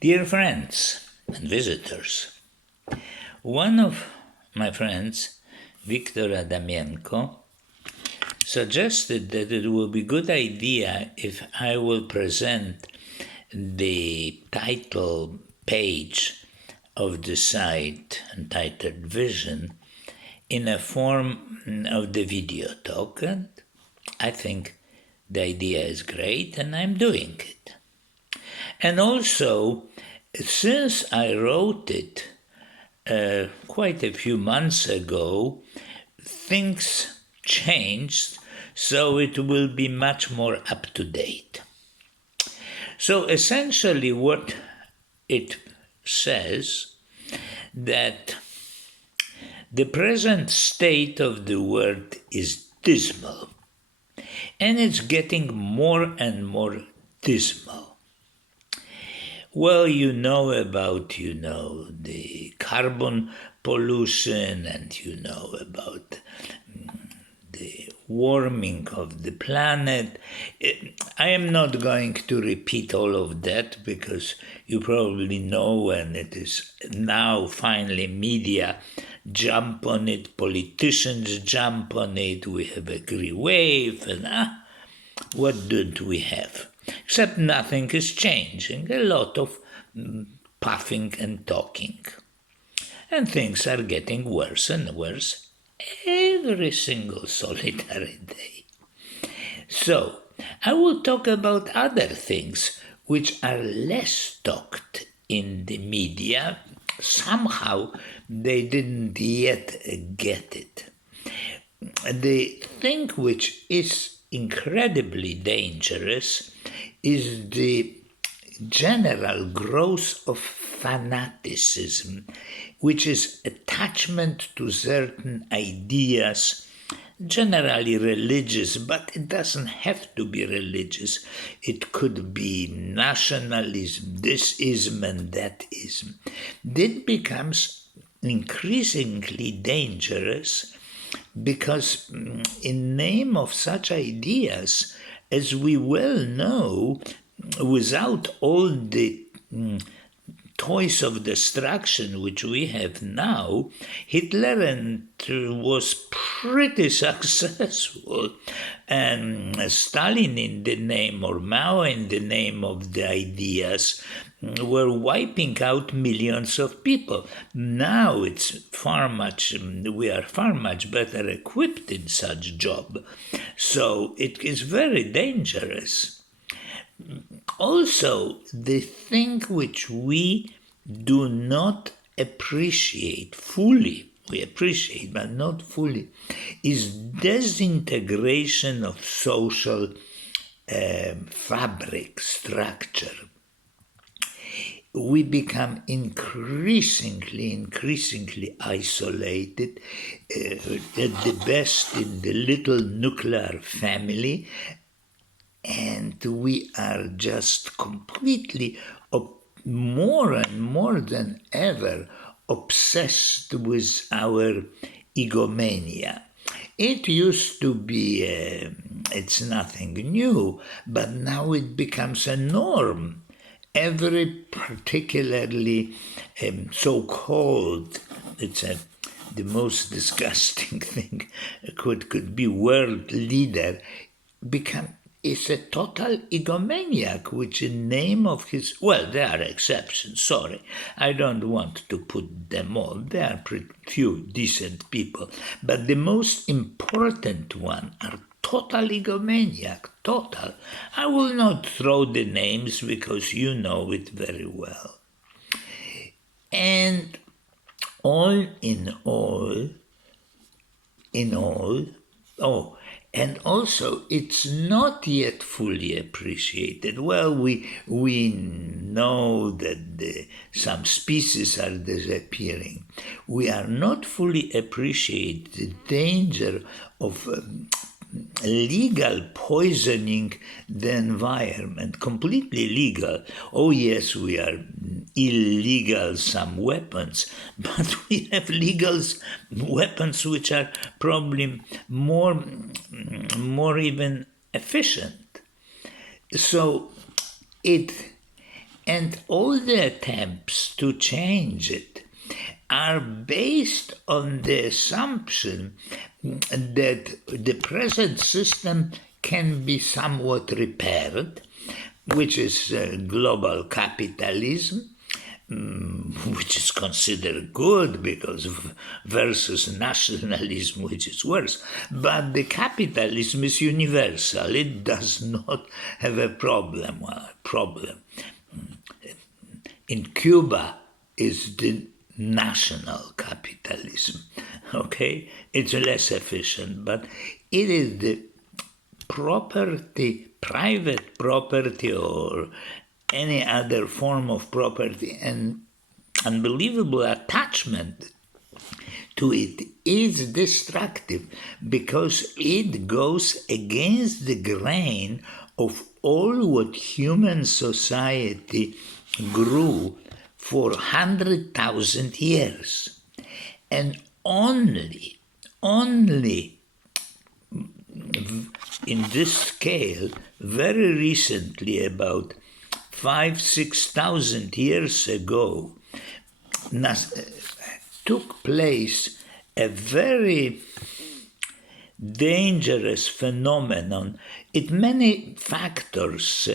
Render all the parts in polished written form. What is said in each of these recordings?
Dear friends and visitors, one of my friends, Viktor Adamienko, suggested that it would be a good idea if I will present the title page of the site entitled Vision in a form of the video talk. And I think the idea is great and I'm doing it. And also, since I wrote it quite a few months ago, things changed, so it will be much more up to date. So essentially what it says that the present state of the world is dismal, and it's getting more and more dismal. Well, you know about, the carbon pollution, and you know about the warming of the planet. I am not going to repeat all of that because you probably know, and it is now finally media jump on it, politicians jump on it, we have a green wave, and what don't we have? Except nothing is changing, a lot of puffing and talking. And things are getting worse and worse every single solitary day. So, I will talk about other things which are less talked in the media. Somehow they didn't yet get it. The thing which is incredibly dangerous is the general growth of fanaticism, which is attachment to certain ideas, generally religious, but it doesn't have to be religious. It could be nationalism, this-ism and that-ism. That becomes increasingly dangerous because in name of such ideas, as we well know, without all the toys of destruction which we have now, Hitler was pretty successful, and Stalin in the name, or Mao in the name of the ideas, were wiping out millions of people. Now we are far much better equipped in such job, so it is very dangerous. Also, the thing which we do not appreciate fully, we appreciate but not fully, is disintegration of social fabric, structure. We become increasingly isolated, at the best in the little nuclear family, and we are just completely, more and more than ever, obsessed with our egomania. It used to be, it's nothing new, but now it becomes a norm. Every particularly so-called, the most disgusting thing could be world leader, is a total egomaniac, which in name of his, well, there are exceptions, sorry, I don't want to put them all, there are pretty few decent people, but the most important one are total egomaniac, total. I will not throw the names because you know it very well. And all in all, and also, it's not yet fully appreciated. Well, we know that some species are disappearing. We are not fully appreciating the danger of legal poisoning the environment, completely legal. Oh yes, we are illegal some weapons, but we have legal weapons which are probably more even efficient. So it And all the attempts to change it are based on the assumption that the present system can be somewhat repaired, which is global capitalism, which is considered good because versus nationalism, which is worse. But the capitalism is universal. It does not have a problem. In Cuba is the national capitalism. Okay, it's less efficient, but it is the property, private property, or any other form of property, and unbelievable attachment to it is destructive because it goes against the grain of all what human society grew for 100,000 years. And only in this scale, very recently, about 5,000-6,000 years ago, took place a very dangerous phenomenon. Many factors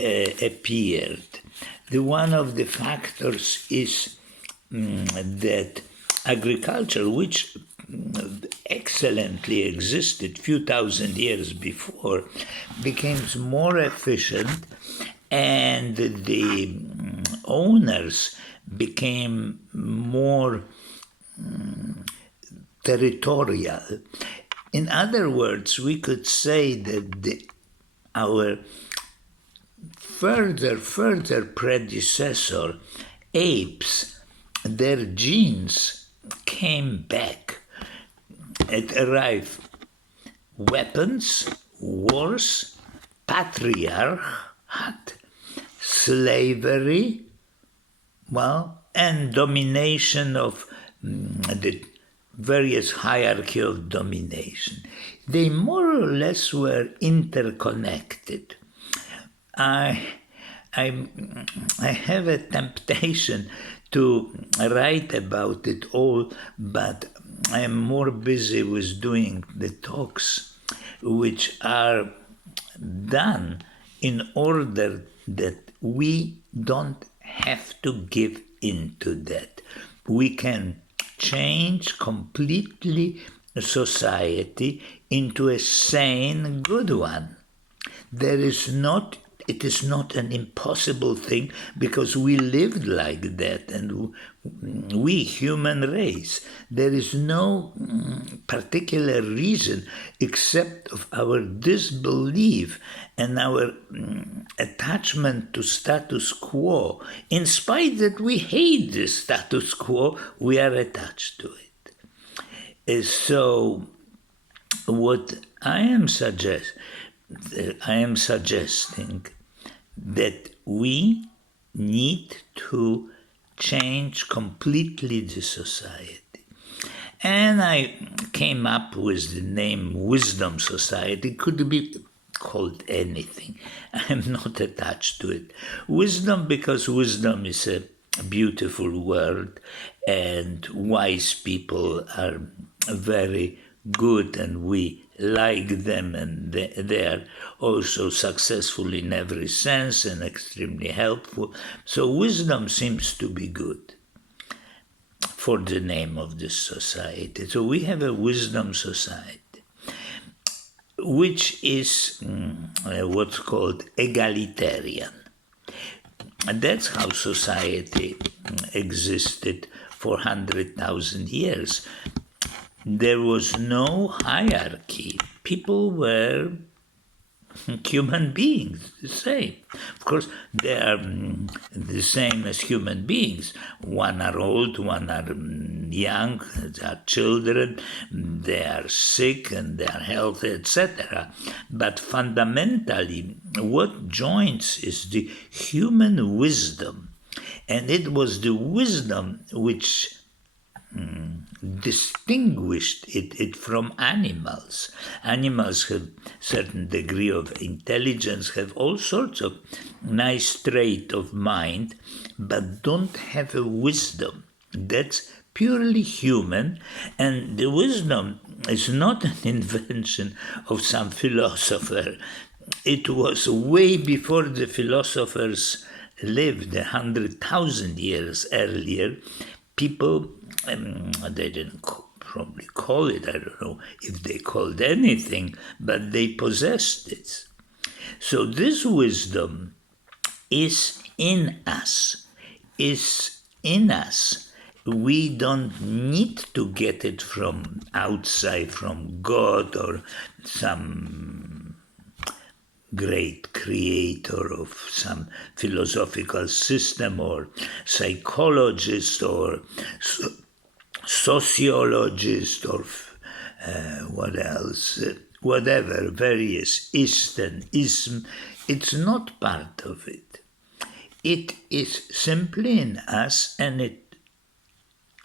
appeared. One of the factors is that agriculture, which excellently existed few thousand years before, became more efficient, and the owners became more territorial. In other words, we could say that our further predecessor, apes, their genes came back. It arrived weapons, wars, patriarchate, slavery, and domination of the various hierarchy of domination. They more or less were interconnected. I have a temptation to write about it all, but I am more busy with doing the talks which are done in order that we don't have to give in to that. We can change completely society into a sane, good one. It is not an impossible thing because we lived like that, and we, human race, there is no particular reason except of our disbelief and our attachment to status quo. In spite that we hate the status quo, we are attached to it. So what I am suggesting that we need to change completely the society. And I came up with the name Wisdom Society. It could be called anything. I'm not attached to it. Wisdom, because wisdom is a beautiful word, and wise people are very good, and we like them, and they are also successful in every sense and extremely helpful. So wisdom seems to be good for the name of this society. So we have a wisdom society, which is what's called egalitarian. And that's how society existed for 100,000 years. There was no hierarchy. People were human beings, the same. Of course, they are the same as human beings. One are old, one are young, they are children, they are sick and they are healthy, etc. But fundamentally, what joins is the human wisdom. And it was the wisdom which distinguished it from animals. Animals have certain degree of intelligence, have all sorts of nice trait of mind, but don't have a wisdom. That's purely human, and the wisdom is not an invention of some philosopher. It was way before the philosophers lived, 100,000 years earlier. People, they didn't probably call it, I don't know if they called anything, but they possessed it. So this wisdom is in us, We don't need to get it from outside, from God or some great creator of some philosophical system or psychologist or sociologist or what else, whatever, various Eastern ism. It's not part of it. It is simply in us, and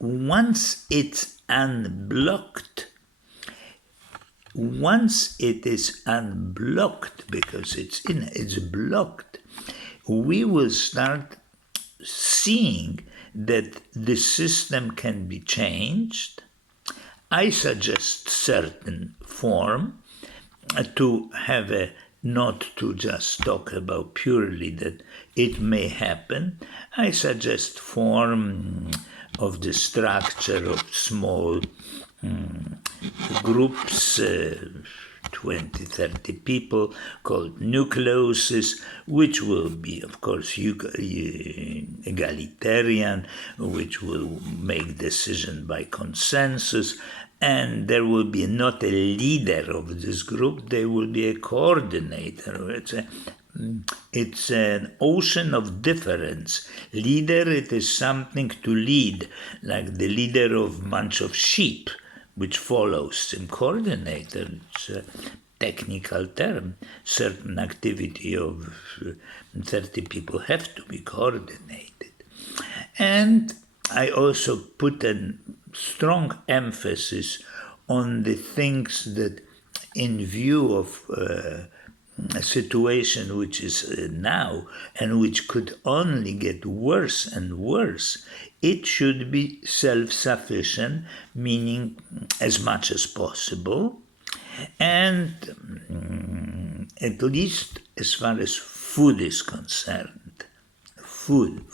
once it's unblocked, because it's blocked, we will start seeing that the system can be changed. I suggest certain form to have not to just talk about purely that it may happen. I suggest form of the structure of small groups, 20, 30 people, called nucleuses, which will be, of course, egalitarian, which will make decision by consensus, and there will be not a leader of this group, there will be a coordinator. It's an ocean of difference. Leader, it is something to lead, like the leader of a bunch of sheep, which follows. And coordinator, it's a technical term. Certain activity of 30 people have to be coordinated. And I also put a strong emphasis on the things that, in view of a situation which is now and which could only get worse and worse, it should be self-sufficient, meaning as much as possible, and at least as far as food is concerned. Food.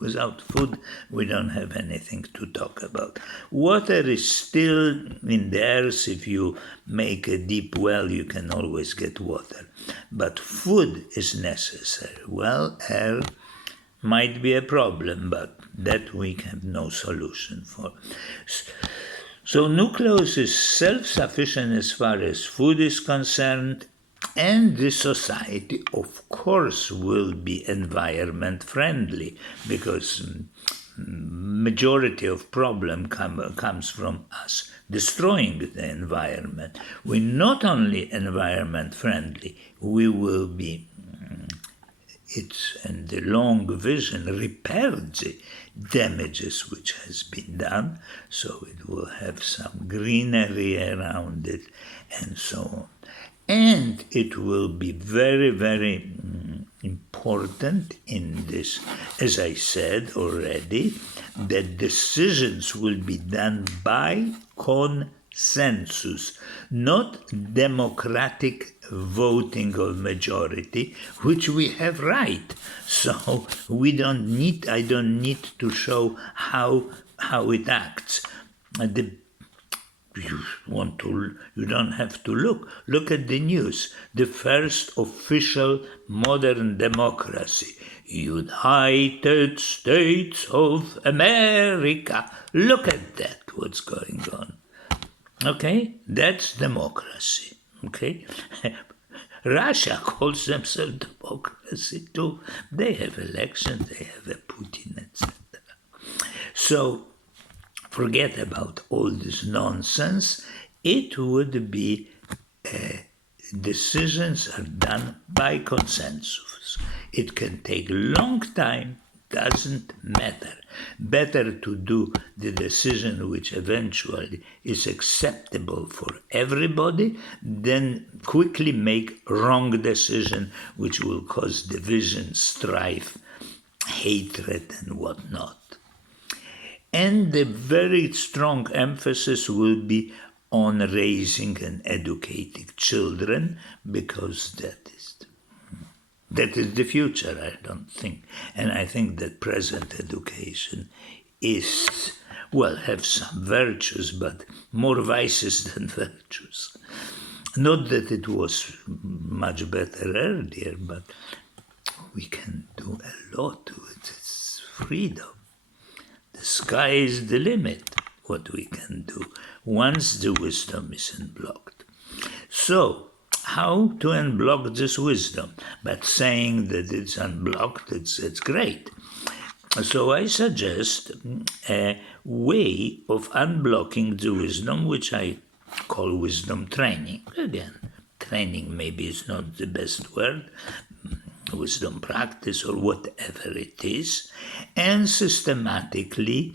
Without food, we don't have anything to talk about. Water is still in the earth. If you make a deep well, you can always get water. But food is necessary. Well, air might be a problem, but that we have no solution for. So nucleus is self-sufficient as far as food is concerned, and the society, of course, will be environment friendly, because majority of problem comes from us destroying the environment. We're not only environment friendly, we will be, it's in the long vision, repair the damages which has been done, so it will have some greenery around it and so on. And it will be very, very important in this, as I said already, that decisions will be done by consensus, not democratic voting of majority, which we have right. So I don't need to show how it acts. You don't have to look at the news. The first official modern democracy, United States of America. Look at that, what's going on. Okay, that's democracy. Okay, Russia calls themselves democracy too. They have elections, they have a Putin, etc. So forget about all this nonsense. It would be decisions are done by consensus. It can take a long time doesn't matter. Better to do the decision which eventually is acceptable for everybody than quickly make wrong decision which will cause division, strife, hatred and whatnot. And the very strong emphasis will be on raising and educating children, because that is the future, I don't think. And I think that present education is, well, have some virtues, but more vices than virtues. Not that it was much better earlier, but we can do a lot to it. It's freedom. The sky is the limit, what we can do, once the wisdom is unblocked. So, how to unblock this wisdom? But saying that it's unblocked, it's great. So I suggest a way of unblocking the wisdom, which I call wisdom training. Again, training maybe is not the best word, wisdom practice or whatever it is, and systematically,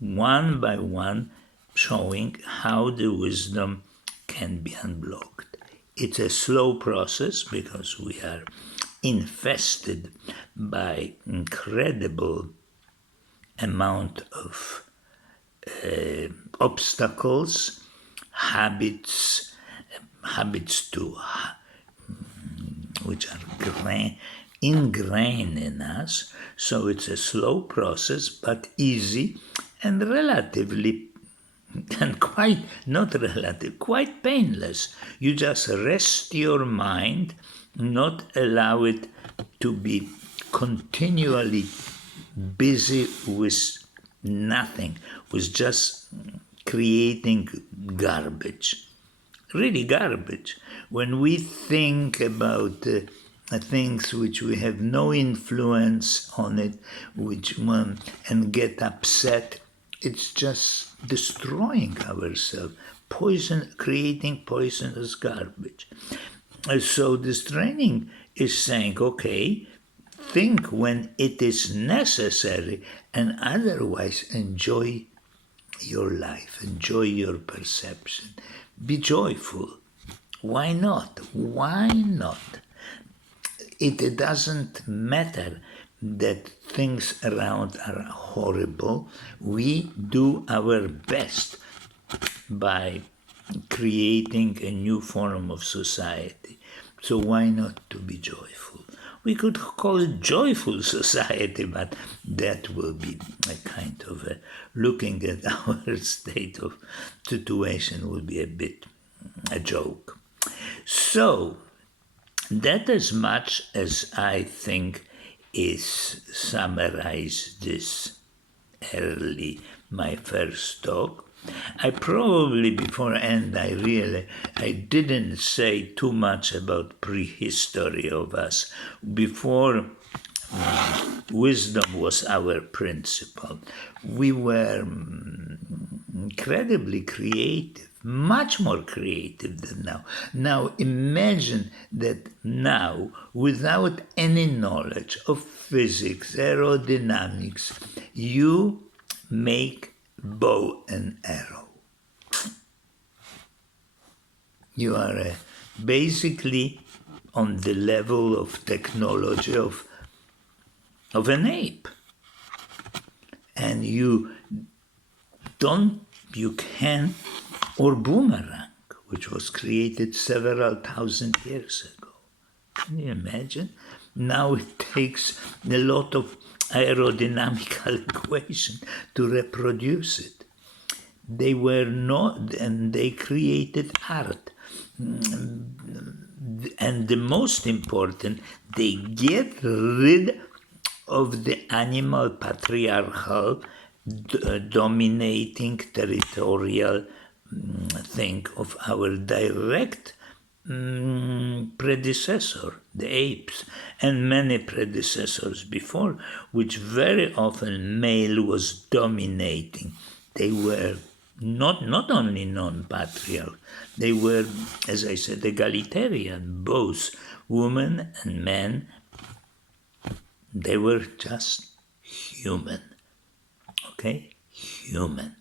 one by one, showing how the wisdom can be unblocked. It's a slow process because we are infested by incredible amount of obstacles, habits which are ingrained in us. So it's a slow process, but easy and relatively, and quite painless. You just rest your mind, not allow it to be continually busy with nothing, with just creating garbage. Really garbage. When we think about things which we have no influence on it, and get upset, it's just destroying ourselves, creating poisonous garbage. So this training is saying, okay, think when it is necessary, and otherwise enjoy your life, enjoy your perception, be joyful. Why not? Why not? It doesn't matter that things around are horrible. We do our best by creating a new form of society. So why not to be joyful? We could call it joyful society, but that will be a kind of looking at our state of situation will be a bit a joke. So that as much as I think is summarize this my first talk. I probably before end I didn't say too much about prehistory of us. Before wisdom was our principle, we were incredibly creative, much more creative than now. Now imagine that now, without any knowledge of physics, aerodynamics, you make bow and arrow. You are basically on the level of technology of an ape. And you can, or boomerang, which was created several thousand years ago. Can you imagine? Now it takes a lot of aerodynamical equation to reproduce it. They were not, and they created art. And the most important, they get rid of the animal patriarchal dominating territorial thing of our direct predecessor, the apes, and many predecessors before, which very often male was dominating. They were not only non-patriarchal, they were, as I said, egalitarian, both women and men. They were just human. Okay? Human.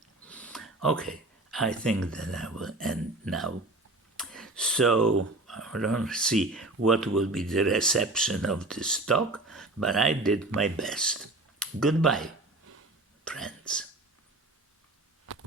Okay, I think that I will end now. So I don't see what will be the reception of this talk, but I did my best. Goodbye, friends.